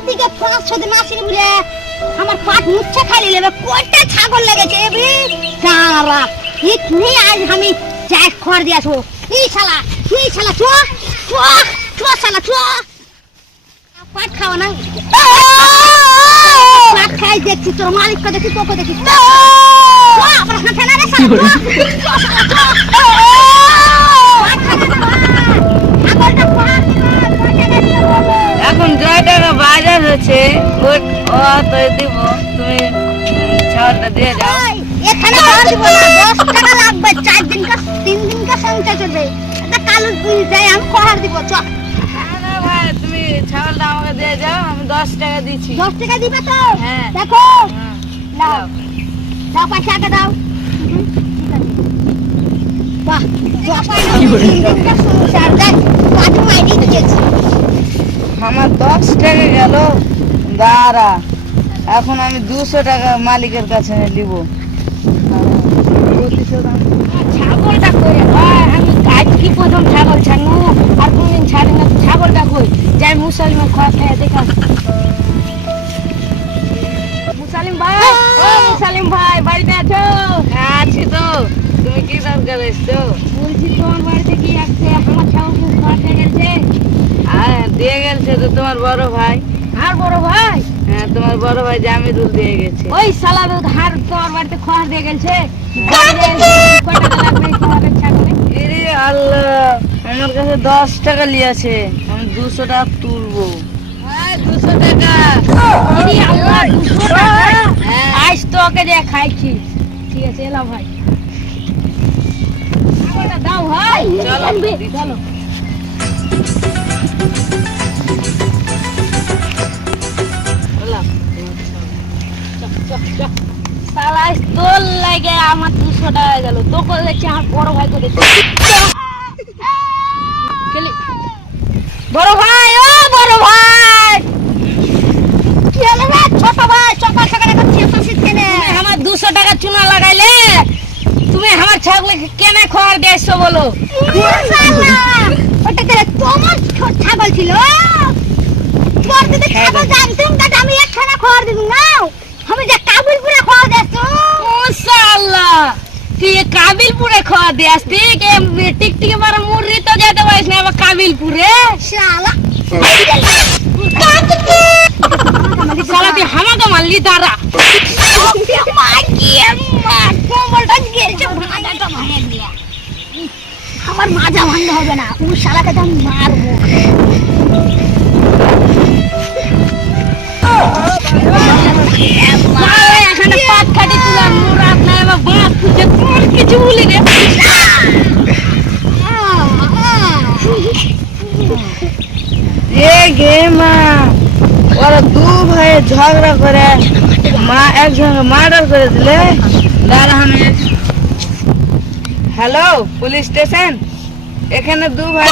এদিকে 500 দিন আসেনি বলে আমার পাট মুচ্ছে খালি লেবে কয়টা ছাগল লেগেছে এবি সারা ইতনি আজ আমি চাই খড় দিয়াছো এই শালা চো শালা চো পাট খাওয়া না পাট খাই দেখছি তোর মালিককে দেখি তোকে দেখি আমার হাতে না রে শালা এখন জয় টাকা বাজার হচ্ছে দিব তুমি ছাড়টা দিয়ে যাও এখানে দিব না 10 টাকা লাগবে 4 দিন का 3 दिन का সংসার চলবে এটা কাল যাই আমি খড় দিব চ না ভাই তুমি ছাড়টা আমাকে দিয়ে যাও আমি 10 টাকা দিচ্ছি 10 টাকা দিবে তো হ্যাঁ দেখো নাও দাও পয়সাটা দাও বাহ কি বলে সংসার দেখ কত মাইরি দিয়েছি আমার 10 টাকা গেল দাঁড়া এখন আমি 200 টাকা মালিকের কাছে নিব ছাগলটা কই ভাই আমি কাজ কি প্রথম ছাগল ছানু আর কোনদিন ছাড়ি না ছাগলটা কই যাই মুসলমান খাওয়া খেয়ে দেখা মুসলিম ভাই ও মুসলিম ভাই বাড়িতে আছো হ্যাঁ আছি তো তুমি কি দরকার এসছো বলছি তোমার বাড়িতে কি আছে আমার ছাগল খাওয়া খেয়ে গেছে হ্যাঁ দিয়ে গেছে তো তোমার বড় ভাই আর বড় ভাই হ্যাঁ তোমার বড় ভাই জামিদুল দিয়ে গেছে ওই শালা হার তোমার বাড়িতে খাওয়া দিয়ে গেছে কত টাকা লাগবে খাওয়ার ছাগলে এরে আল্লাহ আমার কাছে 10 টাকা লিয়েছে আমি 200 টাকা তুলবো হ্যাঁ 200 টাকা এরি আল্লাহ 200 টাকা হ্যাঁ আজ তো ওকে যে খাইছি ঠিক আছে এলা ভাই ছাগলটা দাও ভাই চলো, চলো বললাম শালা তোর লাগে আমার 200 টাকা গেল তো করে দেখছি আমার বড় ভাই করে বড় ভাই ও বড় ভাই কি হলো রে ছোট ভাই সকাল সকাল এখন চেষ্টা শিখতে নে আমার 200 টাকা চুনা লাগাইলে তুমি আমার ছাগলকে কেনে খড় দিয়েছো বলো ওটা করে তোমার ছাগল ছিল তোর যদি ছাগল জানতাম তা আমি একখানা খড় দিতাম না আমি যে কাবিলপুরে খড় দিয়েছো মাশাআল্লাহ তুই কাবিলপুরে খড় দিয়াস ঠিক টিকটিকে মারা মুররি তো যেতে পারিস না আবার কাবিলপুরে শালা শালা তুই হামাকে মারলি দাঁড়া আমার মাজা ভাঙতে হবে না ও শালাকে তো আমি মারবো এখানে পাট খাটি তুলার মুরাদ নাই আমার বাপ খুঁজে তোর কিছু বলি রে এ গে মা ওরা দু ভাই ঝগড়া করে মা একসঙ্গে মার্ডার করে দিলে দাঁড়া আমি হ্যালো পুলিশ স্টেশন এখানে দু ভাই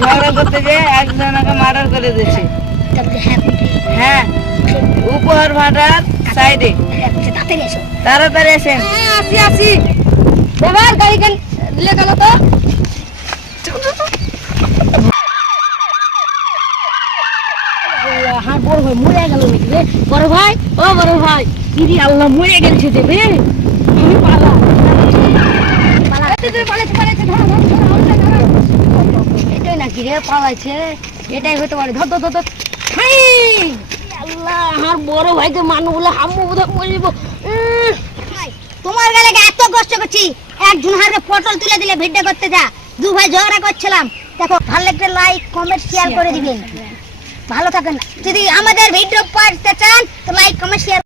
ঝগড়া করতে গিয়ে একজনকে মার্ডার করে দিয়েছে হ্যাঁ উপহার ভাটার সাইডে তাড়াতাড়ি আসেন আসি এবার গাড়ি দিলে চলো তো হ্যাঁ বড় ভাই মরে গেল নাকি রে বড় ভাই ও বড় ভাই ইরি আল্লাহ মরে গেছে দেবে আমি পালা এটাই নাকি রে পালাইছে এটাই হতে পারে ধর ধর ধর আল্লাহ আমার বড় ভাইকে মানু বলে হামু বোধ মরিব তোমার গেলে এত কষ্ট করছি একজন হারে পটল তুলে দিলে ভিডিও করতে যা দু ভাই ঝগড়া করছিলাম দেখো ভালো লাগলে লাইক কমেন্ট শেয়ার করে দিবেন ভালো থাকেন যদি আমাদের ভিডিও পাঠাতে চান তো লাইক কমেন্ট শেয়ার